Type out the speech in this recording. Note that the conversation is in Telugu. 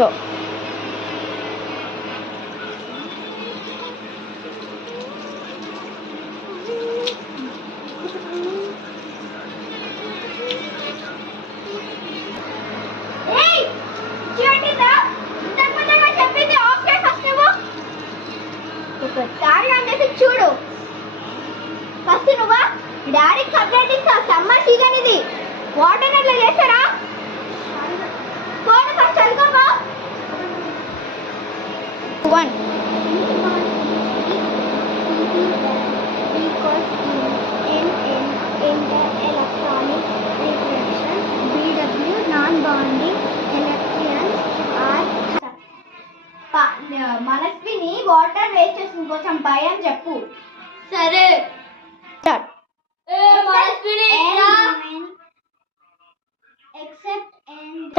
గో. చూడు ఫస్ట్ నువ్వు డాడీ కంప్లైంట్ ఇస్తా. సమ్మర్ సీజన్ ఇది, వాటర్ అట్లా చేస్తారా? ఫోన్ ఫస్ట్ చదువుకోమా. 1 electronic reproduction, BW non-bonding electrons are Manaswini water waste చేస్తుంది, కొంచెం భయం చెప్పు. సరే స్టార్ట్. Except and